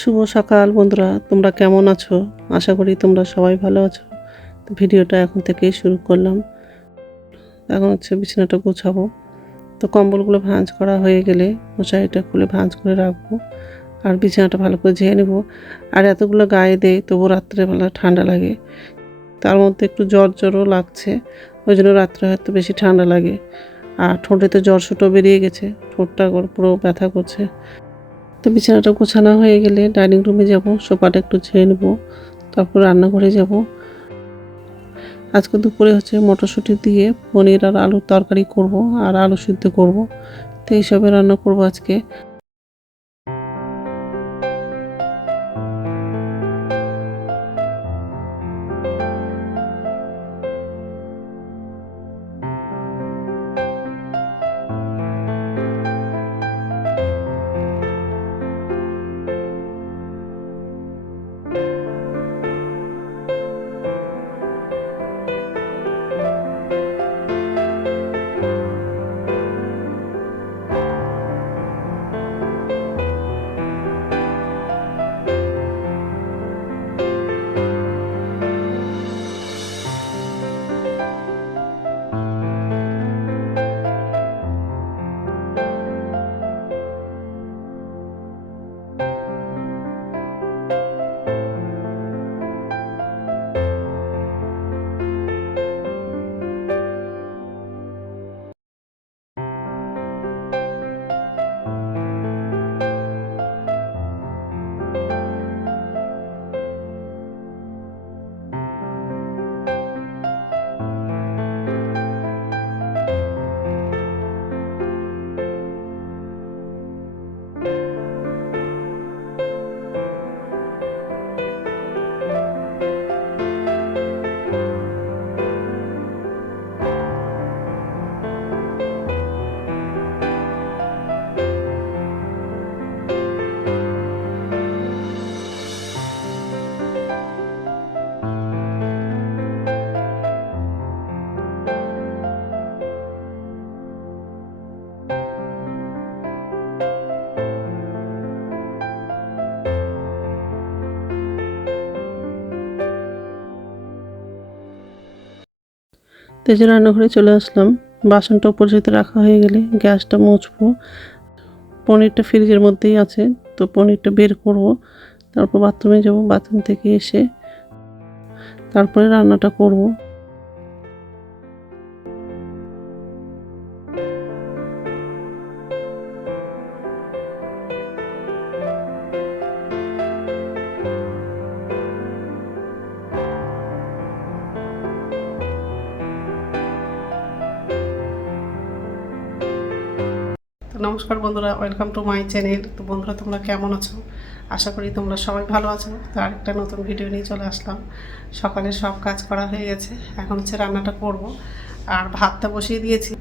শুভ সকাল বন্ধুরা, তোমরা কেমন আছো? আশা করি তোমরা সবাই ভালো আছো। তো ভিডিওটা এখন থেকেই শুরু করলাম। এখন হচ্ছে বিছানাটা গোছাবো। তো কম্বলগুলো ভাঁজ করা হয়ে গেলে মশারিটা খুলে ভাঁজ করে রাখবো, আর বিছানাটা ভালো করে ঝেড়ে নেবো। আর এতগুলো গায়ে দেয় তবু রাত্রেবেলা ঠান্ডা লাগে, তার মধ্যে একটু জ্বরও লাগছে, ওই জন্য রাত্রে হয়তো বেশি ঠান্ডা লাগে। আর ঠোঁটেতে জ্বর সুটো বেরিয়ে গেছে, ঠোঁটটা পুরো ব্যথা করছে। তো বিছানাটা গোছানো হয়ে গেলে ডাইনিং রুমে যাব, সোফাটা একটু ঝেড়ে নেবো, তারপর রান্নাঘরে যাব। আজকে দুপুরে হচ্ছে মটরশুঁটি দিয়ে পনির আর আলুর তরকারি করব, আর আলু সিদ্ধ করব। তো এইসবে রান্না করব আজকে। তেজে রান্নাঘরে চলে আসলাম। বাসনটা পরিচিত রাখা হয়ে গেলে গ্যাসটা মুছবো। পনিরটা ফ্রিজের মধ্যেই আছে, তো পনিরটা বের করব, তারপর বাথরুমে যাব। বাথরুম থেকে এসে তারপরে রান্নাটা করব। নমস্কার বন্ধুরা, ওয়েলকাম টু মাই চ্যানেল। তো বন্ধুরা, তোমরা কেমন আছো? আশা করি তোমরা সবাই ভালো আছো। তো আরেকটা নতুন ভিডিও নিয়ে চলে আসলাম। সকালে সব কাজ করা হয়ে গেছে, এখন হচ্ছে রান্নাটা করব। আর ভাতটা বসিয়ে দিয়েছি,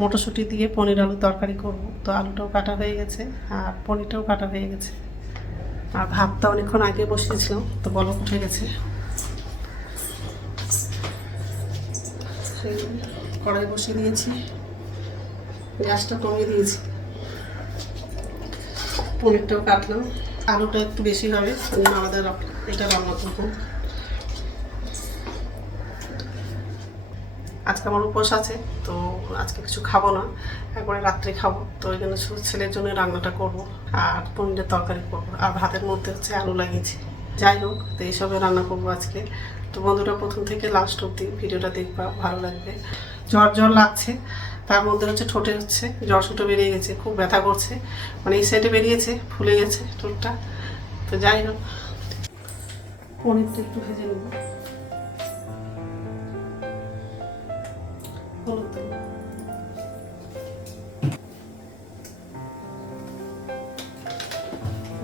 মটরশুঁটি দিয়ে পনির আলু তরকারি করব। তো আলুটাও কাটা হয়ে গেছে আর পনিরটাও কাটা হয়ে গেছে। আর ভাতটা অনেকক্ষণ আগে বসিয়েছিলাম, তো বলক উঠে গেছে। কড়াই বসিয়ে দিয়েছি, গ্যাসটা কমিয়ে দিয়েছি। পনিরটাও কাটলাম, আলুটা একটু বেশি হবে, আলাদা এটা রান্না করবো। আজকে আমার উপোস আছে, তো আজকে কিছু খাবো না, একবারে রাত্রে খাবো। তো ওই জন্য শুধু ছেলের জন্য রান্নাটা করবো, আর পনিরের তরকারি করবো, আর ভাতের মধ্যে হচ্ছে আলু লাগিয়েছি। যাই হোক, তো এইসবে রান্না করবো আজকে। তো বন্ধুরা, প্রথম থেকে লাস্ট অবধি ভিডিওটা দেখবা, ভালো লাগবে। জ্বর লাগছে, তার মধ্যে হচ্ছে ঠোঁটে হচ্ছে জ্বর সুটো বেরিয়ে গেছে, খুব ব্যথা করছে, মানে এই সাইডে বেরিয়েছে, ফুলে গেছে ঠোঁটটা। তো যাই হোক, পনিরটা একটু ভেজে নেব। হলুদ দেব,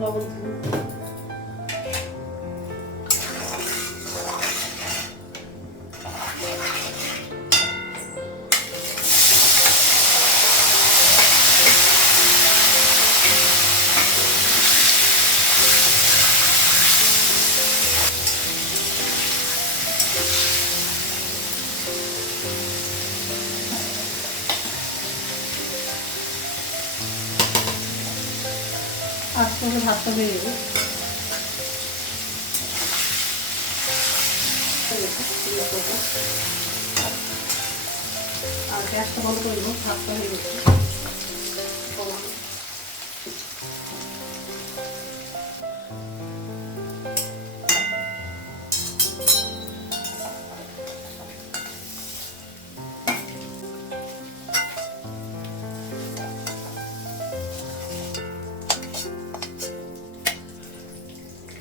লবণ দেব। আস্তে করে ভাতটা বেরিয়ে যাবে। দেবো আর গ্যাসটা বন্ধ করে দেবো। ভাতটা হয়ে গেছে।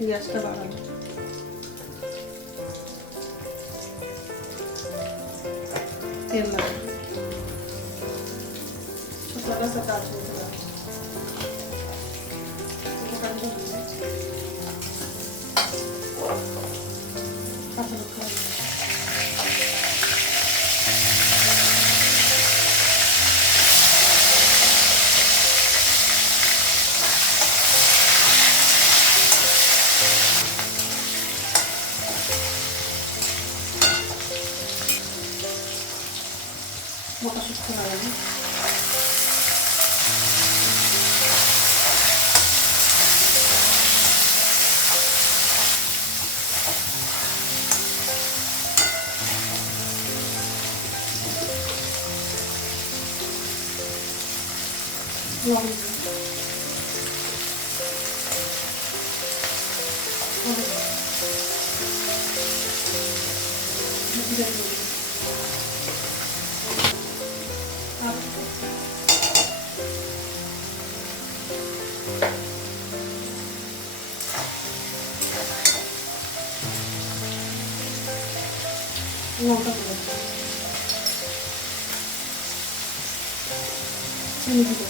গ্যাসটা বাড়াবো। তেল লাগাবো। ছোট গাছে কাজ করতে পারবো। মোটা শুকনো লাগাবো। লঙ্কা দেবো, চিনি দেবো।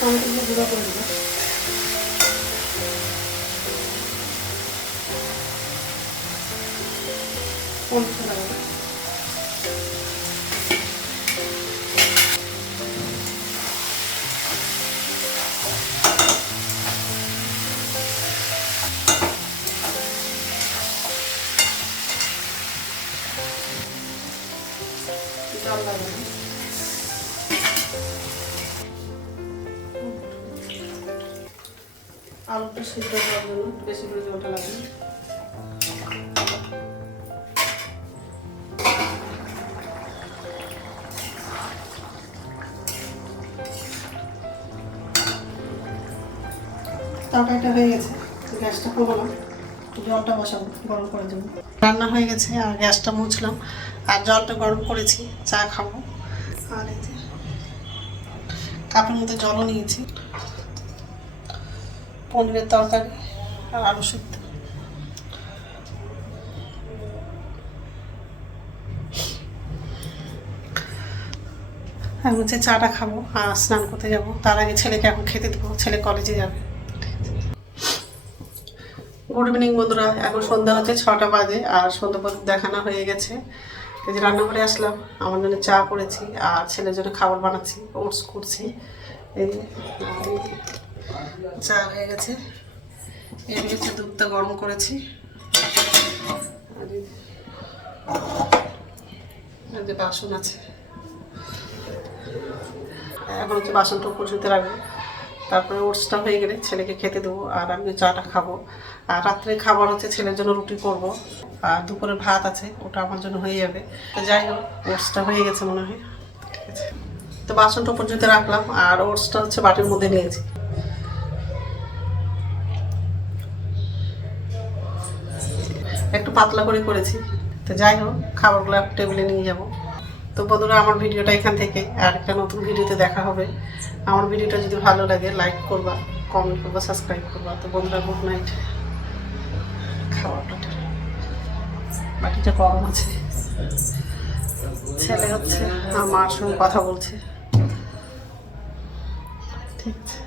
টমেটোগুলো গুঁড়ো করে দেবো। পরিষ্কার লাগাবো। জল লাগাবো। আলুটা সিদ্ধ করার জন্য বেশি করে জলটা লাগে। তরকারিটা হয়ে গেছে, গ্যাসটা কমালাম, জলটা বসাবো গরম করার জন্য। রান্না হয়ে গেছে আর গ্যাসটা মুছলাম আর জলটা গরম করেছি, চা খাবো। আর এই যে কাপের মধ্যে জলও নিয়েছি। পনিরের তরকারি আর আলু সিদ্ধ। আমি হচ্ছে চাটা খাবো আর স্নান করতে যাবো। তার আগে ছেলেকে এখন খেতে দেবো, ছেলে কলেজে যাবে। গুড ইভিনিং বন্ধুরা, এখন সন্ধ্যা হচ্ছে 6টা বাজে আর সন্ধ্যা পর দেখানো হয়ে গেছে। এই যে রান্নাঘরে আসলাম, আমার জন্য চা করেছি আর ছেলের জন্য খাবার বানাচ্ছি, ওটস করছি। এই চা হয়ে গেছে, এর হচ্ছে দুধটা গরম করেছি। আর যে বাসন আছে, এখন হচ্ছে বাসনটা উপর ধুতে রাখবো। তারপরে ওটসটা হয়ে গেলে ছেলেকে খেতে দেবো আর আমি চাটা খাবো। আর রাত্রে খাবার হচ্ছে ছেলের জন্য রুটি করব আর দুপুরে ভাত আছে, ওটা আমার জন্য হয়ে যাবে। তো যাই হোক, ওটসটা হয়ে গেছে মনে হয়। ঠিক আছে, তো বাসনটা উপর ধুতে রাখলাম আর ওটসটা হচ্ছে বাটির মধ্যে নিয়েছি। একটু পাতলা করে করেছি। তো যাই হোক, খাবারগুলো টেবিলে নিয়ে যাব। তো বন্ধুরা, আমার ভিডিওটা এখান থেকে আর একটা নতুন ভিডিওতে দেখা হবে। আমার ভিডিওটা যদি ভালো লাগে লাইক করবা, কমেন্ট করবা, সাবস্ক্রাইব করবা। তো বন্ধুরা, গুড নাইট। খাবারটা বাটিটা গরম আছে, ছেলে হচ্ছে আমার মার সঙ্গে কথা বলছে। ঠিক আছে।